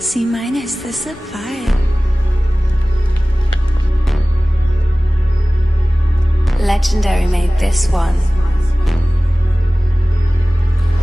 C minus, this a vibe. Legendary made this one.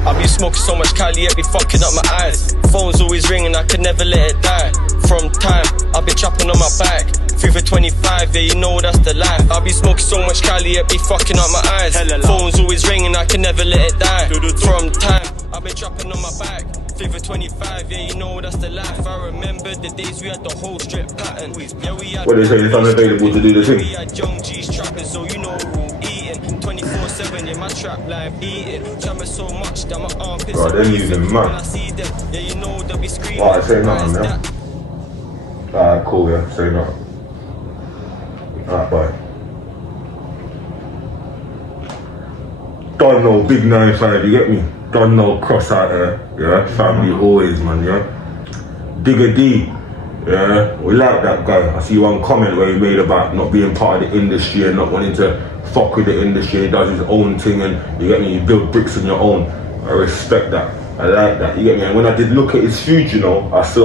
I be smoking so much Cali, it be fucking up my eyes. Phone's always ringing, I could never let it die. From time, I be trapping on my bike. 3 for 25, yeah, you know that's the life. I be smoking so much Cali, it be fucking up my eyes. Phone's always ringing, I could never let it die. From time, I be trapping on my bike. 3 for 25, yeah, you know that's the life. I remember the days we had the whole strip pattern. Yeah, we had. What they say, it's unavailable to do the thing. We had young G's trapping, so you know we're eating. 24/7, yeah, my trap life eating. Trapping so much that my armpits Bro, are they're breathing. using When I mad. see them, yeah, you know they'll be screaming. Alright, say nothing, "Why is yeah. that?" Alright, cool, yeah, say nothing. Alright, bye. Don't know big 9-5, you get me? Don't know cross out there, yeah? Family always, man, yeah? Digga D, yeah? We like that guy. I see one comment where he made about not being part of the industry and not wanting to fuck with the industry. He does his own thing and, you get me? You build bricks on your own. I respect that. I like that, you get me? And when I did look at his future, you know, I see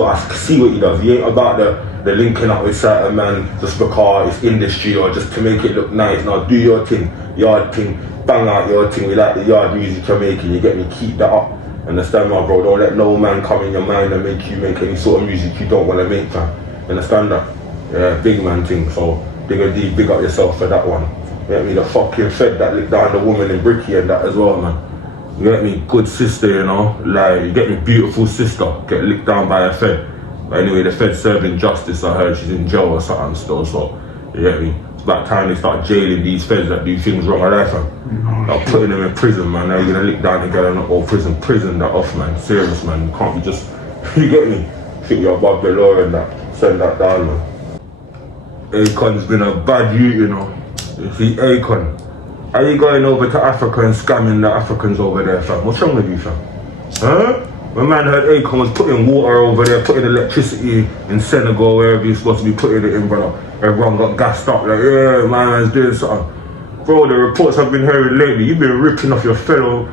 what he does. He ain't about the linking up with certain man just because it's industry or just to make it look nice. Now do your thing, yard thing, bang out your thing. We like the yard music you're making, you get me? Keep that up. Understand my bro? Don't let no man come in your mind and make you make any sort of music you don't want to make, fam. Understand that? Yeah, big man thing. So Digga D, big up yourself for that one. You get me? The fucking Fed that licked down the woman in Bricky and that as well, man. You get me? Good sister, you know? Like, you get me? Beautiful sister. Get licked down by a Fed. But anyway, the Fed serving justice. I heard she's in jail or something still, so you get me? It's about time they start jailing these Feds that do things wrong. I like them. Like putting them in prison, man. Now you're gonna lick down the girl and not go prison that off, man. Serious, man. You can't be just, you get me? Think you're above the law and that. Send that down, man. Akon's been a bad youth, you know. You see, Akon. Are you going over to Africa and scamming the Africans over there, fam? What's wrong with you, fam? Huh? My man heard Akon was putting water over there, putting electricity in Senegal, wherever you're supposed to be putting it in, brother. Everyone got gassed up, like, yeah, my man's doing something. Bro, the reports I've been hearing lately, you've been ripping off your fellow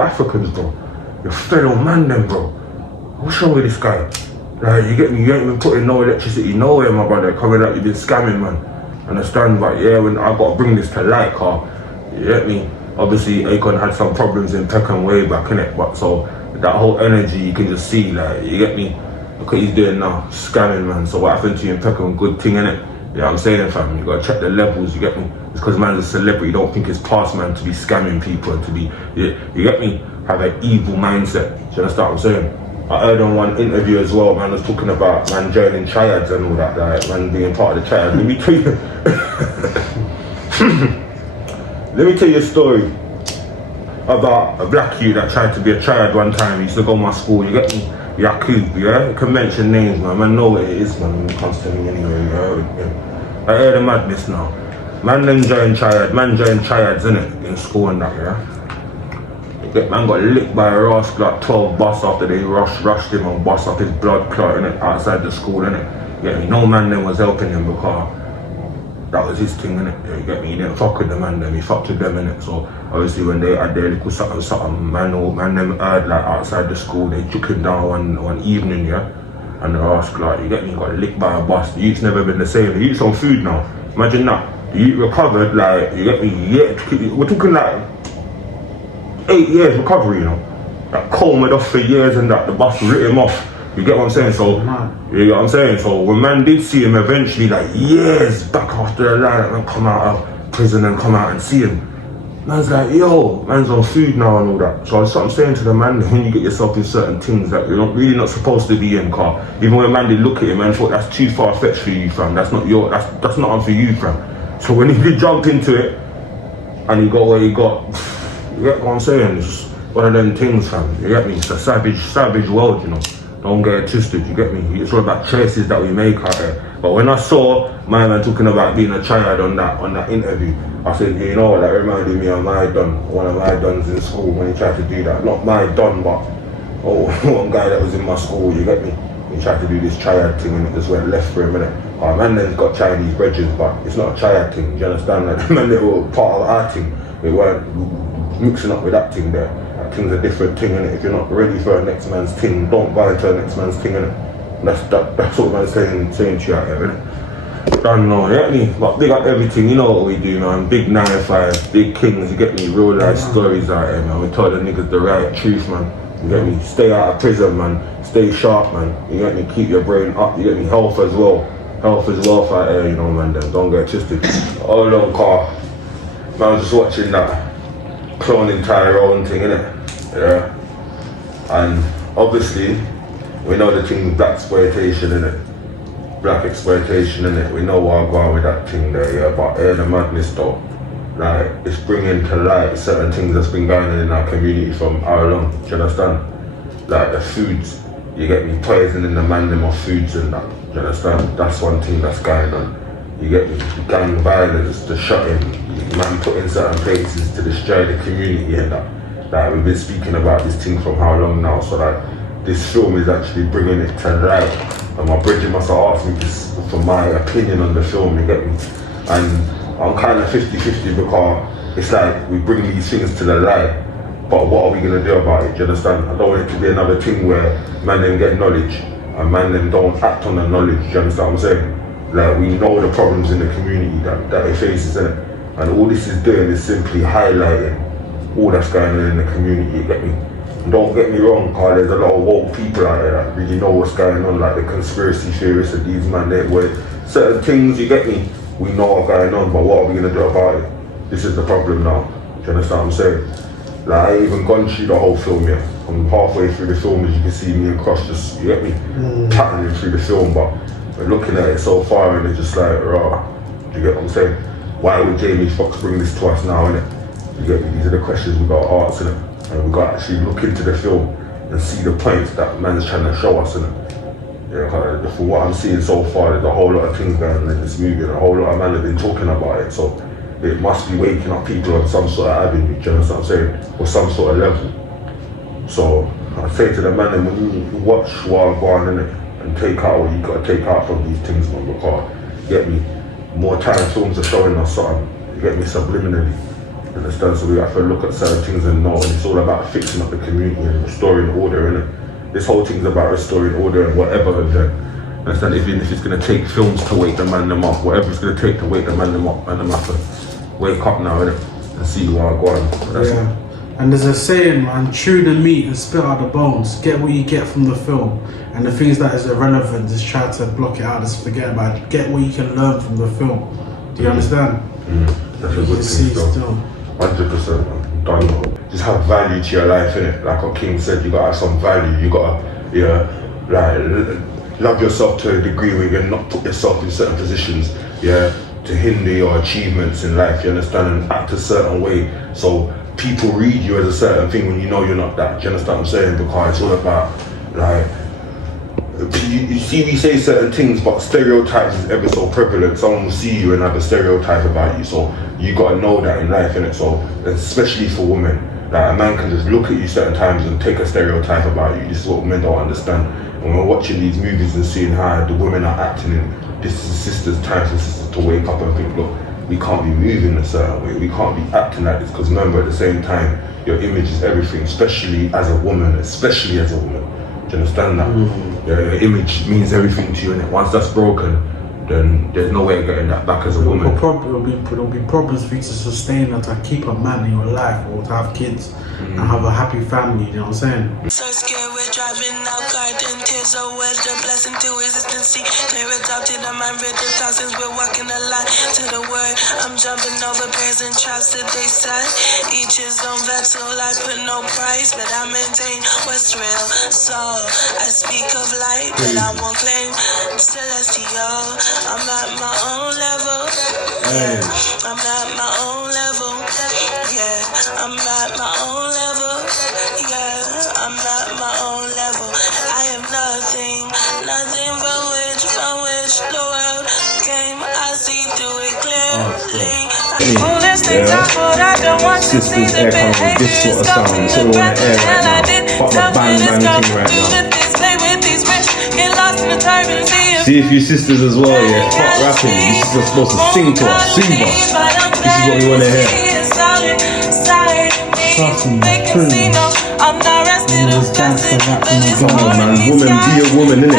Africans, bro. Your fellow man, then, bro. What's wrong with this guy? Like, you get me? You ain't even putting no electricity nowhere, my brother. Coming up, you've been scamming, man. Understand? But yeah, when I gotta bring this to light, car. You get me? Obviously, Akon had some problems in Peckham way back, innit? But so, that whole energy, you can just see, like, you get me? Look what he's doing now, scamming, man. So what happened to you in Peckham? Good thing, innit? Yeah, I'm saying, fam, you gotta check the levels, you get me? It's because man's a celebrity, you don't think it's past, man, to be scamming people and to be, you get me? Have an evil mindset. Do you understand what I'm saying? I heard on one interview as well, man was talking about man joining triads and all that, like, man being part of the triad. Let me tell you, let me tell you a story about a black youth that tried to be a triad one time. He used to go to my school, you get me? Yakub, yeah? You can mention names, man. Man know what it is, man, when it comes to me anyway, yeah? I hear the madness now. Man then join triad, man join triads, innit? In school and that, yeah? Man got licked by a rascal like 12 bus after they rushed him and bust up his blood clot, innit? Outside the school, innit? You get me? No man then was helping him because that was his thing, innit? Yeah, you get me? He didn't fuck with the man then, he fucked with them, innit? So obviously when they had their little something, man them heard like outside the school, they took him down one evening, yeah? And the rascal, like, you get me, got licked by a bus. The youth's never been the same. The youth's on food now. Imagine that. The youth recovered, like, you get me, yeah, we're talking like 8 years recovery, you know? Like combed off for years and that, the bus writ him off. You get what I'm saying? So, you get what I'm saying? So when man did see him eventually, like years back after the line, man come out of prison and come out and see him. Man's like, yo, man's on food now and all that. So that's what I'm saying to the man, when you get yourself in certain things that you're really not supposed to be in, car. Even when man did look at him, man thought that's too far-fetched for you, fam. That's not that's not on for you, fam. So when he did jump into it, and he got what he got, you get what I'm saying? It's just one of them things, fam. You get me? It's a savage world, you know. Don't get it twisted, you get me? It's all about choices that we make out there. But when I saw my man talking about being a triad on that interview, I said, you know what, that reminded me of my don, one of my dons in school when he tried to do that. Not my don, but one guy that was in my school, you get me? He tried to do this triad thing and it just went left for a minute. Our man then's got Chinese bridges, but it's not a triad thing, do you understand? Like, the man that were part of our thing, they weren't mixing up with that thing there. That thing's a different thing, innit? If you're not ready for a next man's thing, don't buy into a next man's thing, innit? That's what I'm saying to you out there, innit? Don't know, you get me? But big up everything, you know what we do, man. Big 9-5, big kings, you get me? Real life stories out here, man. We tell the niggas the right truth, man. You get me? Stay out of prison, man. Stay sharp, man. You get me? Keep your brain up, you get me? Health as well. Health is wealth out here, you know, man. Then don't get twisted. Hold on, car. Man, I was just watching that cloning Tyrone thing, innit? Yeah. And obviously, we know the thing black exploitation, innit? Black exploitation, innit? We know what I'm going with that thing there, yeah. But hear the madness though. Like, it's bringing to light certain things that's been going on in our community from how long, do you understand? Like the foods, you get me, poisoning the man them of foods and that, do you understand? That's one thing that's going on. You get me, gang violence, the shutting, man put in certain places to destroy the community and that. Like, we've been speaking about this thing from how long now, so like, this film is actually bringing it to light. And my Bridget must have asked me this for my opinion on the film, you get me? And I'm kind of 50-50 because it's like we bring these things to the light, but what are we going to do about it, do you understand? I don't want it to be another thing where man them get knowledge and man them don't act on the knowledge, do you understand what I'm saying? Like, we know the problems in the community that it faces, innit? And all this is doing is simply highlighting all that's going on in the community, you get me? And don't get me wrong, cause there's a lot of woke people out there that really know what's going on, like the conspiracy theorists and these man there, where certain things, you get me? We know what's going on, but what are we going to do about it? This is the problem now. Do you understand what I'm saying? Like, I ain't even gone through the whole film yet. I'm halfway through the film, as you can see me and Cross just, you get me? Tattling through the film, but we're looking at it so far and it's just like, rah. Do you get what I'm saying? Why would Jamie Foxx bring this to us now, innit? You get me? These are the questions we got to ask, innit? And we got to actually look into the film and see the points that man's trying to show us, innit? Yeah, from what I'm seeing so far, there's a whole lot of things going on in this movie and a whole lot of men have been talking about it, so it must be waking up people on some sort of avenue, do you understand what I'm saying? Or some sort of level. So I say to the man, when you watch what I'm going in it and take out what you got to take out from these things, man, because, you get me, more time films are showing us something, you get me, subliminally. Understand? So we have to look at certain things and know, and it's all about fixing up the community and restoring order, innit? This whole thing's about restoring order and whatever, and understand, even if it's gonna take films to wake the man them up, whatever it's gonna take to wake the man them up, and them have to wake up now, innit? And see what I'm going. That's it. And there's a saying, man, chew the meat and spit out the bones. Get what you get from the film. And the things that is irrelevant, just try to block it out, just forget about it. Get what you can learn from the film. Do you understand? That's a good thing still. 100%, man. Done. Just have value to your life, innit? Like what King said, you gotta have some value. You gotta, like, love yourself to a degree where you're not put yourself in certain positions, to hinder your achievements in life, you understand? And act a certain way. So people read you as a certain thing when you know you're not that. Do you understand what I'm saying? Because it's all about, like, you see, we say certain things, but stereotypes is ever so prevalent. Someone will see you and have a stereotype about you, so you gotta know that in life, innit? So, especially for women, like, a man can just look at you certain times and take a stereotype about you. This is what men don't understand. When we're watching these movies and seeing how the women are acting in this is sisters' time for sisters to wake up and think, look, we can't be moving a certain way, we can't be acting like this, because remember, at the same time, your image is everything, especially as a woman, Do you understand that? Your image means everything to you, and once that's broken, then there's no way of getting that back as a woman. There'll be problems for you to sustain or to keep a man in your life, or to have kids and have a happy family, you know what I'm saying? So scared we're driving out garden tears, oh where's the blessing to existence? Clear it up to the mind, read the toxins, we're walking the line to the word. I'm jumping over bears and traps that they set. Each his own vessel, I put no price, but I maintain what's real. So I speak of light, but I won't claim celestial. I'm at my own level, I'm at my own level, I'm at my own level, I'm at my own level. I am nothing from which the world came. I see through it clearly. Sisters Akon with this sort of sound, it's all on the air right now. Fuck the bang thing right now. See if you sisters as well, fuck rapping. You sisters are supposed to sing to us, soothe us. This is what we want to hear. Trust me, true. I'm not resting, gangster rap from the Come on, man, woman, be a woman, innit?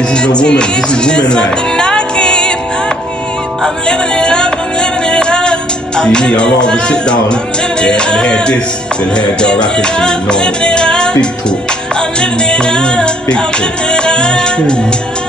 This is a woman. This is woman like. I'm living it up, I'm living it up. See me, I'd rather sit down, yeah, and hear this than hear a girl rapping to me. No, big talk. I'm living it up. Big talk.